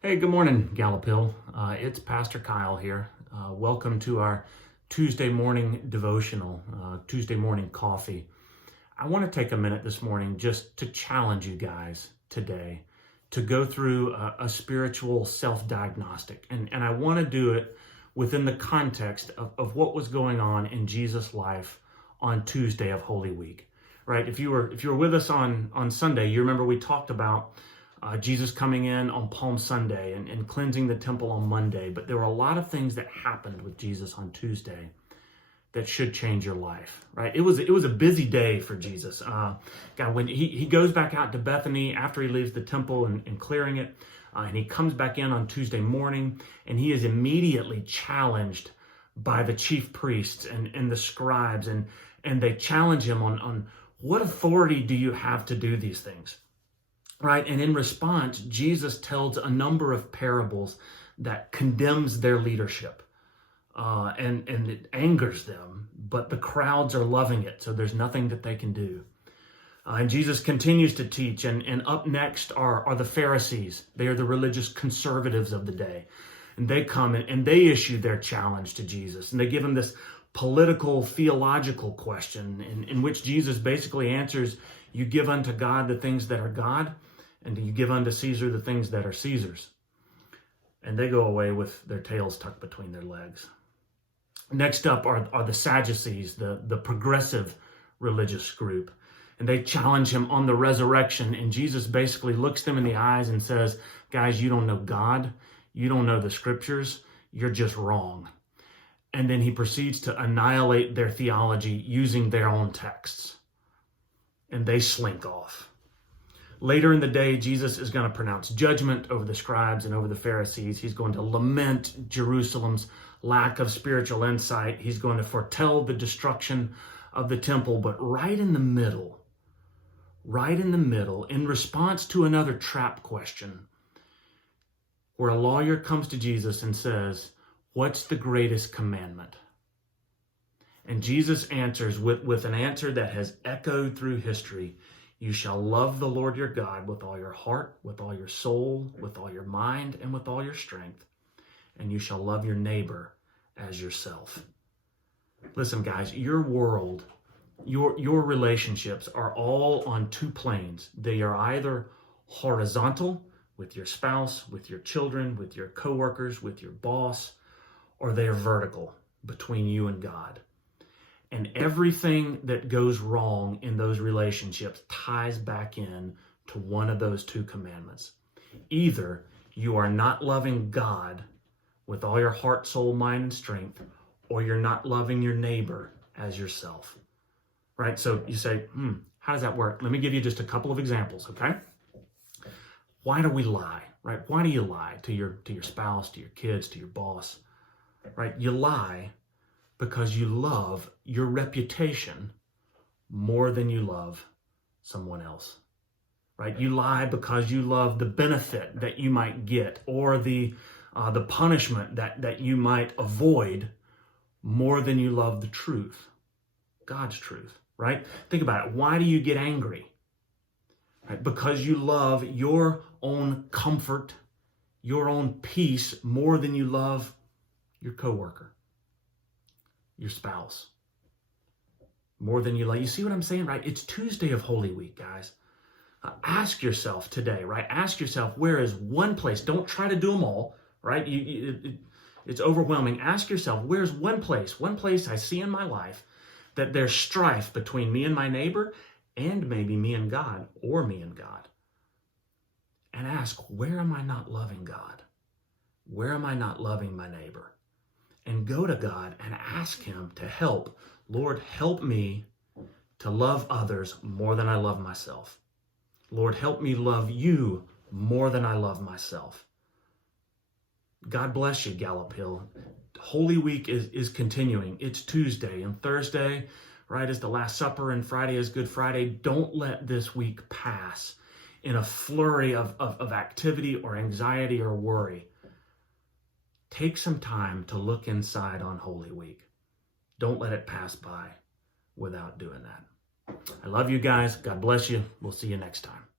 Hey, good morning, Gallup Hill. It's Pastor Kyle here. Welcome to our Tuesday morning devotional, Tuesday morning coffee. I want to take a minute this morning just to challenge you guys today to go through a spiritual self-diagnostic. And I want to do it within the context of what was going on in Jesus' life on Tuesday of Holy Week, right? If you were with us on Sunday, you remember we talked about Jesus coming in on Palm Sunday and cleansing the temple on Monday. But there were a lot of things that happened with Jesus on Tuesday that should change your life, right? It was a busy day for Jesus. God, when he goes back out to Bethany after he leaves the temple and clearing it, and he comes back in on Tuesday morning, and he is immediately challenged by the chief priests and the scribes, and they challenge him on what authority do you have to do these things? Right? And in response, Jesus tells a number of parables that condemns their leadership. And it angers them, but the crowds are loving it, so there's nothing that they can do. And Jesus continues to teach, and up next are the Pharisees. They are the religious conservatives of the day. And they come and they issue their challenge to Jesus, and they give him this political, theological question in which Jesus basically answers, you give unto God the things that are God, and you give unto Caesar the things that are Caesar's. And they go away with their tails tucked between their legs. Next up are the Sadducees, the progressive religious group. And they challenge him on the resurrection. And Jesus basically looks them in the eyes and says, guys, you don't know God. You don't know the scriptures. You're just wrong. And then he proceeds to annihilate their theology using their own texts. And they slink off. Later in the day, Jesus is going to pronounce judgment over the scribes and over the Pharisees. He's going to lament Jerusalem's lack of spiritual insight. He's going to foretell the destruction of the temple. But right in the middle, in response to another trap question, where a lawyer comes to Jesus and says, what's the greatest commandment? And Jesus answers with an answer that has echoed through history. You shall love the Lord your God with all your heart, with all your soul, with all your mind, and with all your strength. And you shall love your neighbor as yourself. Listen, guys, your world, your relationships are all on two planes. They are either horizontal with your spouse, with your children, with your coworkers, with your boss, or they are vertical between you and God. And everything that goes wrong in those relationships ties back in to one of those two commandments. Either you are not loving God with all your heart, soul, mind, and strength, or you're not loving your neighbor as yourself. Right? So you say, how does that work? Let me give you just a couple of examples, okay? Why do we lie? Right? Why do you lie to your spouse, to your kids, to your boss? Right? You lie because you love your reputation more than you love someone else, right? You lie because you love the benefit that you might get or the punishment that you might avoid more than you love the truth, God's truth, right? Think about it. Why do you get angry? Right? Because you love your own comfort, your own peace more than you love your coworker, your spouse, more than you like. You see what I'm saying, right? It's Tuesday of Holy Week, guys. Ask yourself today, right? Ask yourself, where is one place? Don't try to do them all, right? It's overwhelming. Ask yourself, where's one place I see in my life that there's strife between me and my neighbor and maybe me and God or me and God. And ask, where am I not loving God? Where am I not loving my neighbor? And go to God and ask him to help. Lord, help me to love others more than I love myself. Lord, help me love you more than I love myself. God bless you, Gallup Hill. Holy Week is continuing. It's Tuesday, and Thursday, right, is the Last Supper, and Friday is Good Friday. Don't let this week pass in a flurry of activity or anxiety or worry. Take some time to look inside on Holy Week. Don't let it pass by without doing that. I love you guys. God bless you. We'll see you next time.